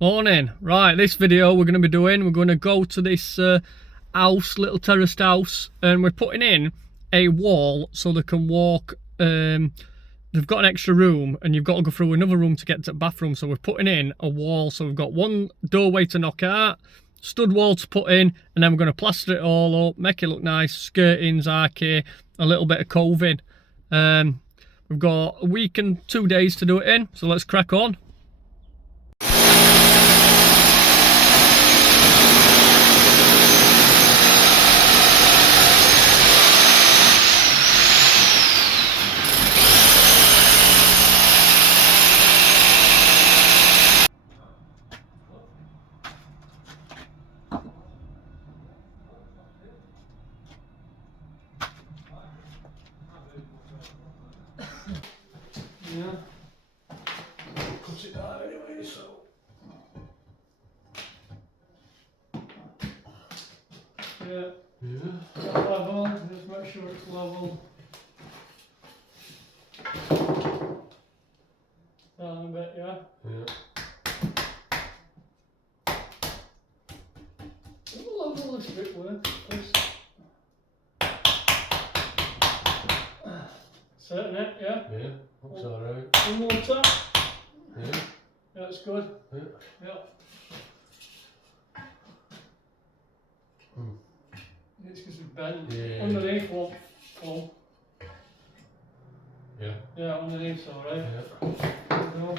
Morning. Right, this video we're going to go to this house, little terraced house, and we're putting in a wall so they can walk. They've got an extra room and you've got to go through another room to get to the bathroom, so we're putting in a wall. So we've got one doorway to knock out, stud wall to put in, and then we're going to plaster it all up, make it look nice, skirtings, arcade, a little bit of coving. We've got a week and 2 days to do it in, so let's crack on. Yeah, cut it down anyway, so. Yeah. Level, just make sure it's level. Down a bit, yeah? Level this bit with this. Certain it, yeah? Yeah, looks alright. One more tap. Yeah. That's good. Yeah. Yeah. It's because it's bent. Yeah. Underneath won't fall. Yeah. Yeah, underneath's alright. Yeah. No.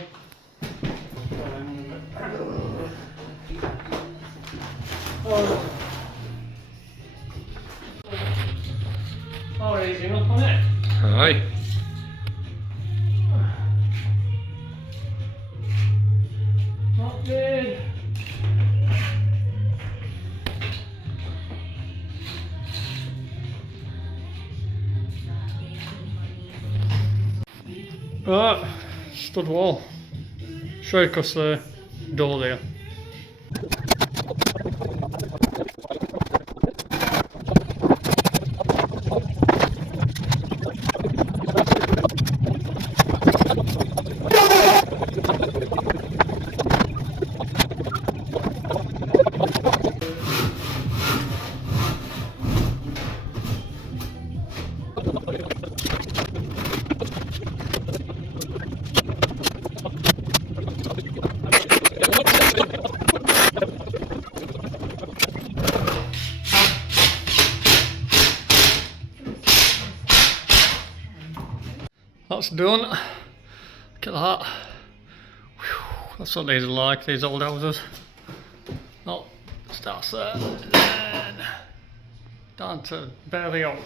Oh, easy enough on it. Aye. Not good. Right, stud wall. Straight across the door there. That's done. Look at that. Whew, that's what these are like, these old houses. Oh, starts there, and then down to barely out.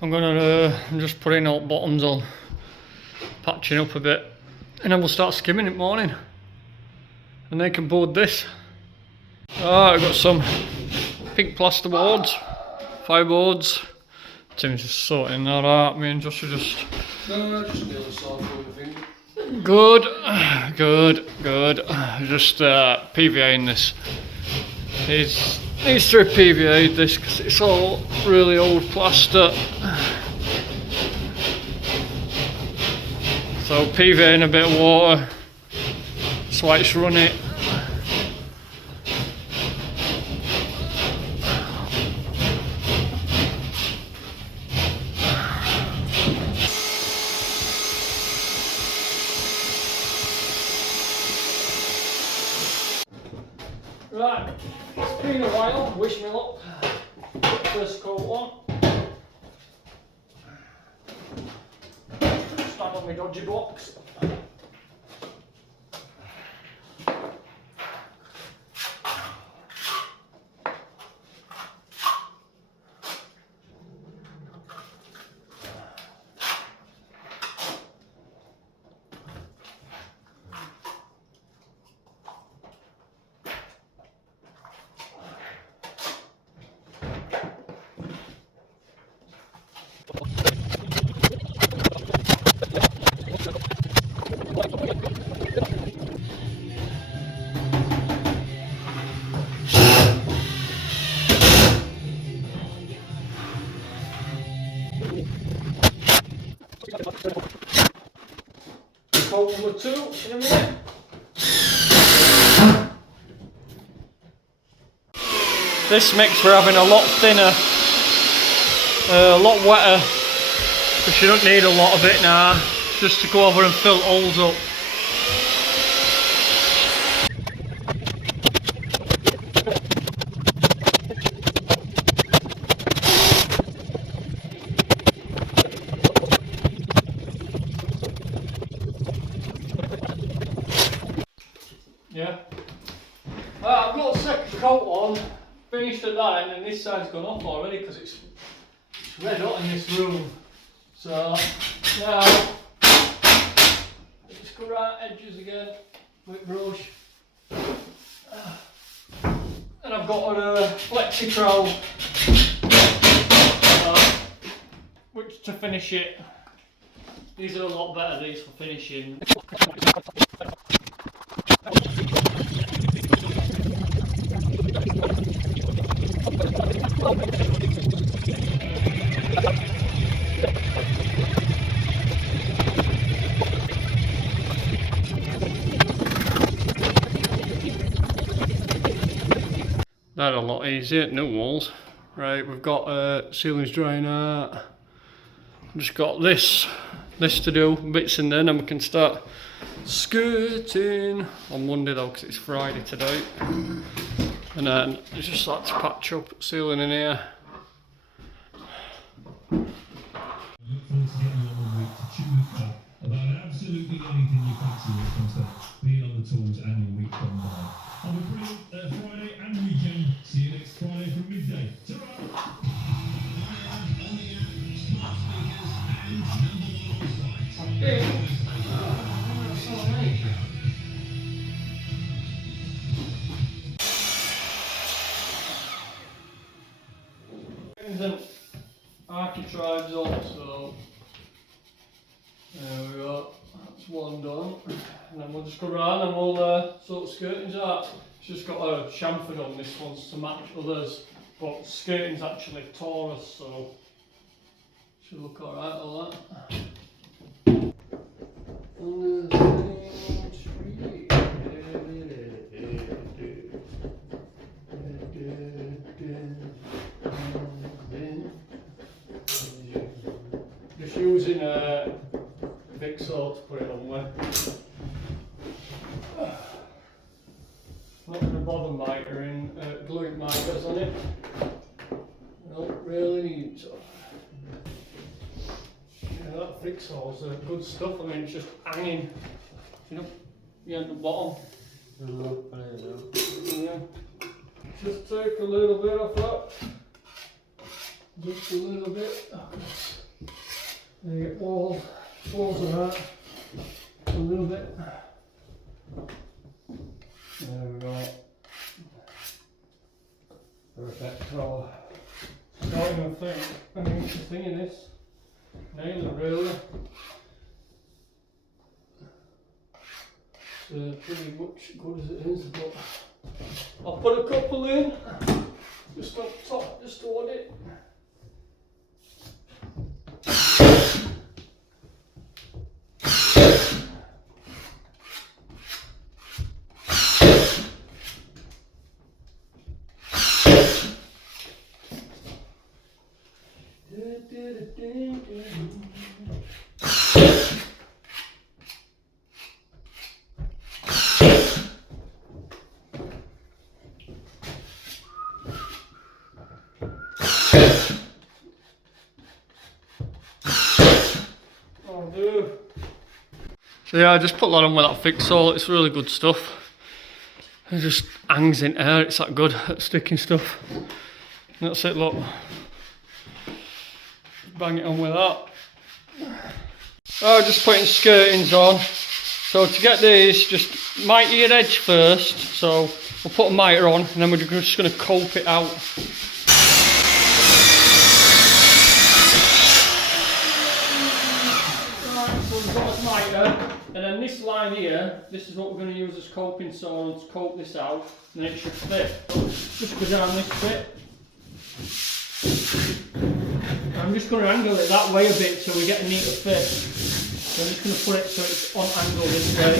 I'm gonna just putting out bottoms on, patching up a bit, and then we'll start skimming it morning. And they can board this. I've got some pink plaster boards, fireboards. Tim's just sorting that out. Me and Josh are just. No, just nearly solved everything. Good. Just PVAing this. Needs to PVA this because it's all really old plaster. So PVAing a bit of water. That's why it's run it. Right, it's been a while, wish me luck. First coat on. Stand on my dodgy blocks. Coat number 2 in a minute. This makes for having a lot thinner, a lot wetter, because you don't need a lot of it now, just to go over and fill holes up. Yeah. I've got a second coat on, finished at that end, and this side's gone off already because it's red hot in this room. So now just go around edges again with brush. And I've got a architrave which to finish it. These are a lot better, these for finishing. That's a lot easier, new walls. Right, we've got ceilings drying out. Just got this to do, bits in there, and then we can start skirting on Monday though, because it's Friday today. And then just start to patch up ceiling in here. About absolutely anything you fancy when it comes to being on the tools and your week gone by. Have a brilliant Friday and weekend. See you next Friday from midday. Ta-ra! And architraves on, so there we go, that's one done. And then we'll just go around and we'll sort skirtings out. It's just got a chamfered on this one's to match others, but skirting's actually Taurus, so should look alright all that. On the same street. Just using a Vixor to put it on with. Not going to bother mitering, gluing miters on it. I don't really need to. Yeah, that Vixor's good stuff. I mean, it's just hanging, you know, at the bottom. Yeah. Just take a little bit off that. Just a little bit. And you get walls of that. A little bit. There we go. Perfect. So, not even think. I mean, the thing in this. Nail it really. It's pretty much good as it is, but I'll put a couple in. Just on top, just to hold it. So yeah, I just put that on with that Fixall. It's really good stuff. It just hangs in air, it's that good at sticking stuff. And that's it, look. Bang it on with that. Oh, just putting skirtings on. So to get these, just mitre your edge first. So we'll put a mitre on and then we're just going to cope it out. And then this line here, this is what we're going to use as coping soil to cope this out, and then it should fit. Just go down this bit. I'm just going to angle it that way a bit so we get a neater fit. So I'm just going to put it so it's on angle this way.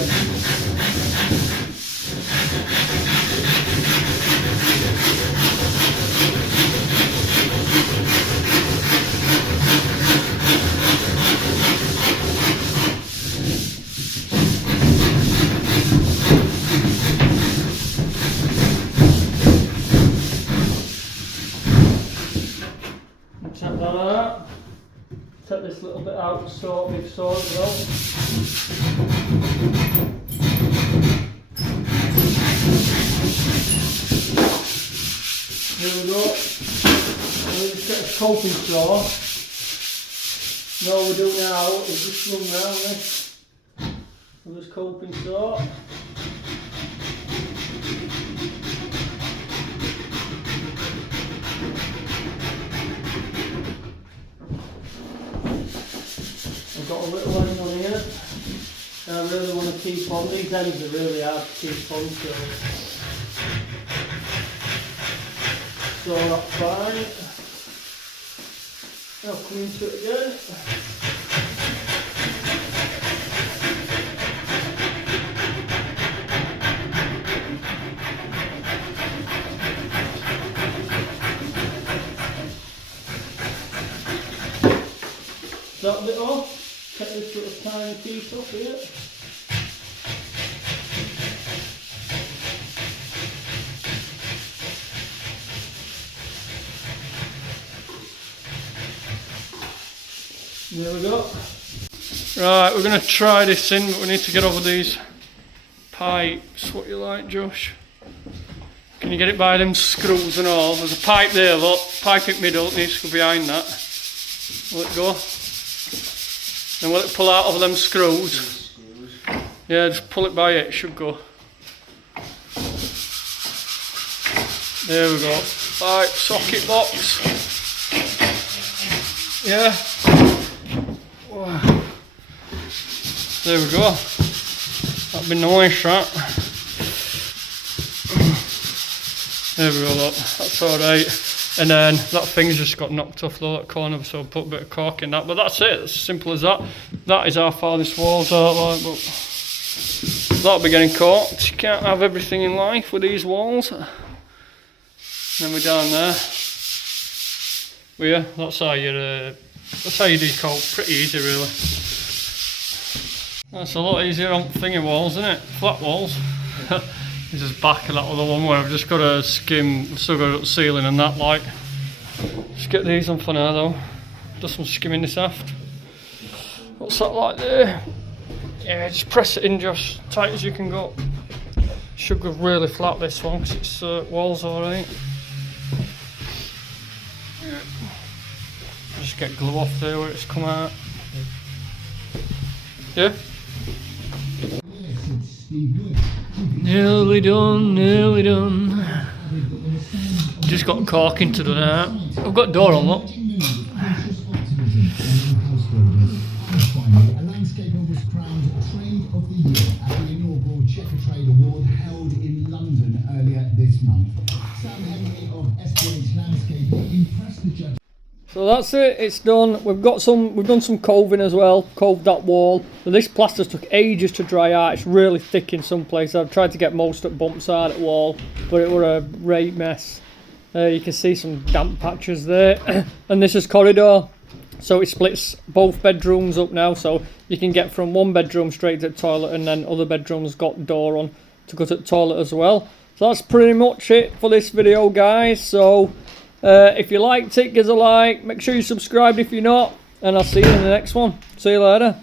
bit out to sort big sword as well. Here we go. And we just get a coping saw. And all we do now is just run round this with this coping saw. I've got a little end on here, and I really want to keep on. These ends are really hard to keep on, so that's fine. I'll come into it again. That bit off, take this little tiny piece off here. There we go. Right, we're going to try this in, but we need to get over these pipes. What you like, Josh? Can you get it by them screws and all? There's a pipe there, look. Pipe in middle, it needs to go behind that. Will it go? And will it pull out of them screws? Yeah, just pull it by it should go. There we go. Pipe, socket box. Yeah. Wow. There we go. That'd be nice, that. There we go, look. That's alright. And then that thing's just got knocked off though, that corner, so I'll put a bit of cork in that. But that's it, it's as simple as that. That is how far this walls are like, but that'll be getting corked. You can't have everything in life with these walls. And then we're down there. But yeah, that's how you decoat. Pretty easy really. That's a lot easier on thingy walls, isn't it? Flat walls. This is back of that other one where I've just got a skim, still got a ceiling and that like. Just get these on for now though. Do some skimming this aft. What's that like there? Yeah, just press it in just tight as you can go. Should go really flat this one because its wall's alright. Yeah. Just get glue off there where it's come out. Yeah? Nearly done, nearly done. Just got corking to do now. I've got a door on, look. A landscaper was crowned Trade of the Year at the inaugural Checker Trade Award held in London earlier this month. Sam Henry of SPH Landscaping impressed the judge. So that's it, it's done. We've done some coving as well, coved that wall. So this plaster took ages to dry out. It's really thick in some places. I've tried to get most of the bumps out of the wall, but it were a great mess. You can see some damp patches there. And this is corridor. So it splits both bedrooms up now, so you can get from one bedroom straight to the toilet, and then other bedrooms got door on to go to the toilet as well. So that's pretty much it for this video, guys. So if you liked it, give us a like. Make sure you subscribe if you're not, and I'll see you in the next one. See you later.